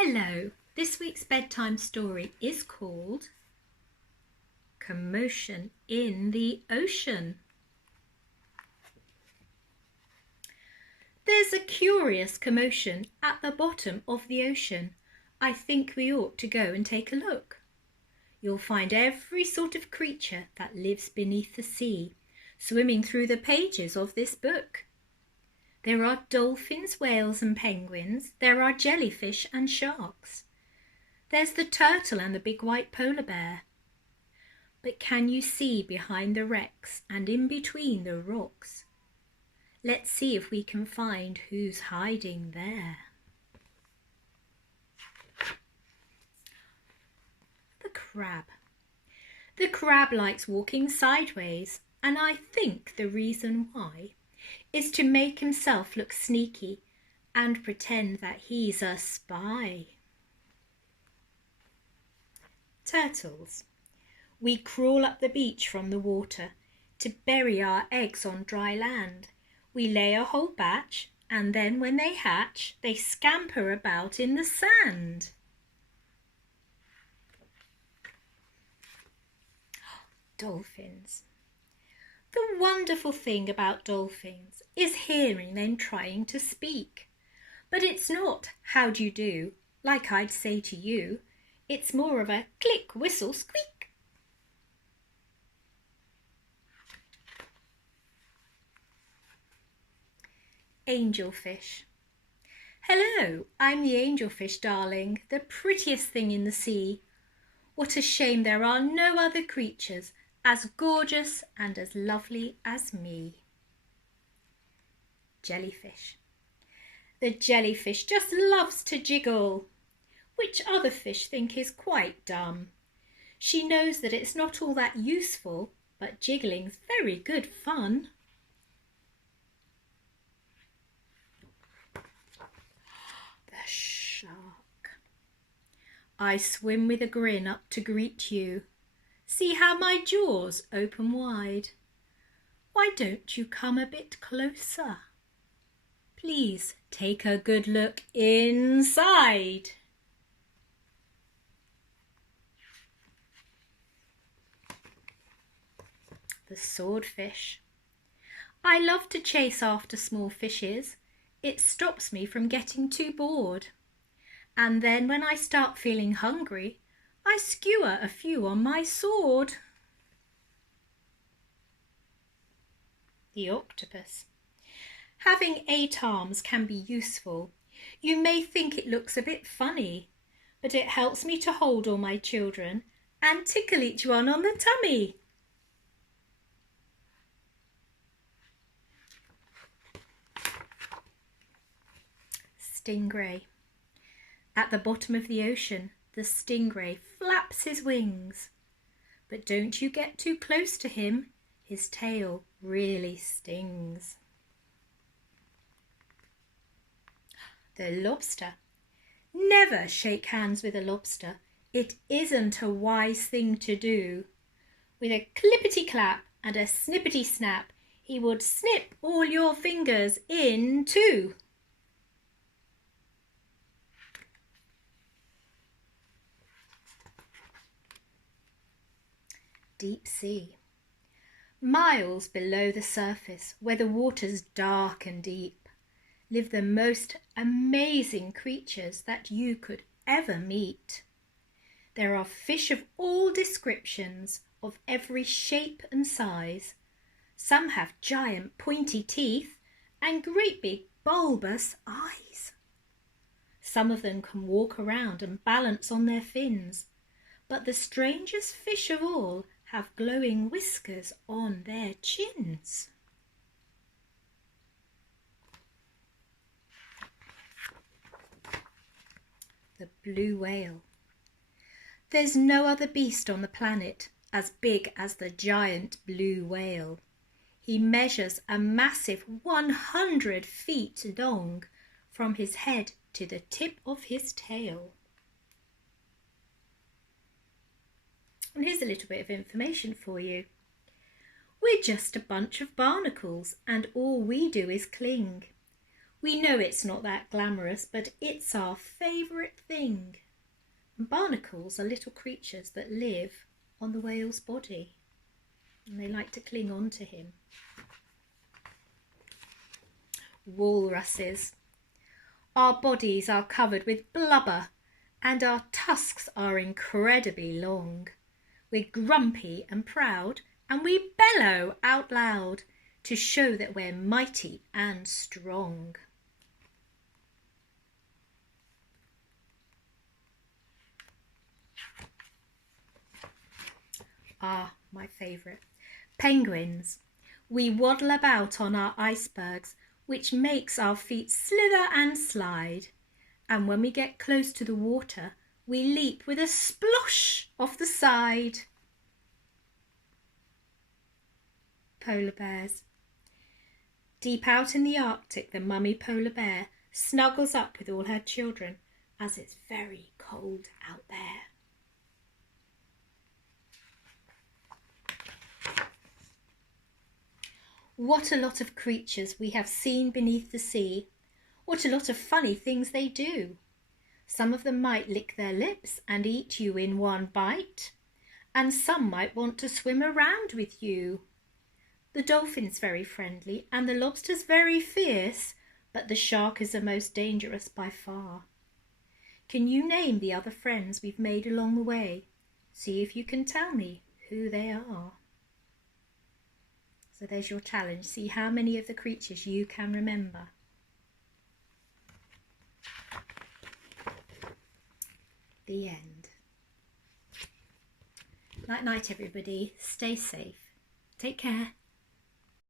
Hello, this week's bedtime story is called Commotion in the Ocean. There's a curious commotion at the bottom of the ocean. I think we ought to go and take a look. You'll find every sort of creature that lives beneath the sea swimming through the pages of this book. There are dolphins, whales and penguins. There are jellyfish and sharks. There's the turtle and the big white polar bear. But can you see behind the wrecks and in between the rocks? Let's see if we can find who's hiding there. The crab. The crab likes walking sideways, and I think the reason why is to make himself look sneaky and pretend that he's a spy. Turtles. We crawl up the beach from the water to bury our eggs on dry land. We lay a whole batch, and then when they hatch, they scamper about in the sand. Dolphins. The wonderful thing about dolphins is hearing them trying to speak. But it's not "how do you do" like I'd say to you. It's more of a click, whistle, squeak. Angelfish. Hello, I'm the angelfish, darling, the prettiest thing in the sea. What a shame there are no other creatures as gorgeous and as lovely as me. Jellyfish. The jellyfish just loves to jiggle, which other fish think is quite dumb. She knows that it's not all that useful, but jiggling's very good fun. The shark. I swim with a grin up to greet you. See how my jaws open wide. Why don't you come a bit closer? Please take a good look inside. The swordfish. I love to chase after small fishes. It stops me from getting too bored. And then when I start feeling hungry, I skewer a few on my sword. The octopus. Having 8 arms can be useful. You may think it looks a bit funny, but it helps me to hold all my children and tickle each one on the tummy. Stingray. At the bottom of the ocean, the stingray flaps his wings. But don't you get too close to him. His tail really stings. The lobster. Never shake hands with a lobster. It isn't a wise thing to do. With a clippity-clap and a snippity-snap, he would snip all your fingers in two. Deep sea. Miles below the surface, where the water's dark and deep, live the most amazing creatures that you could ever meet. There are fish of all descriptions, of every shape and size. Some have giant pointy teeth and great big bulbous eyes. Some of them can walk around and balance on their fins, but the strangest fish of all have glowing whiskers on their chins. The blue whale. There's no other beast on the planet as big as the giant blue whale. He measures a massive 100 feet long from his head to the tip of his tail. And here's a little bit of information for you. We're just a bunch of barnacles and all we do is cling. We know it's not that glamorous, but it's our favourite thing. And barnacles are little creatures that live on the whale's body, and they like to cling on to him. Walruses. Our bodies are covered with blubber, and our tusks are incredibly long. We're grumpy and proud, and we bellow out loud to show that we're mighty and strong. Ah, my favourite. Penguins. We waddle about on our icebergs, which makes our feet slither and slide. And when we get close to the water, we leap with a splosh off the side. Polar bears. Deep out in the Arctic, the mummy polar bear snuggles up with all her children as it's very cold out there. What a lot of creatures we have seen beneath the sea. What a lot of funny things they do. Some of them might lick their lips and eat you in one bite, and some might want to swim around with you. The dolphin's very friendly and the lobster's very fierce, but the shark is the most dangerous by far. Can you name the other friends we've made along the way? See if you can tell me who they are. So there's your challenge. See how many of the creatures you can remember. The end. Night night everybody. Stay safe. Take care.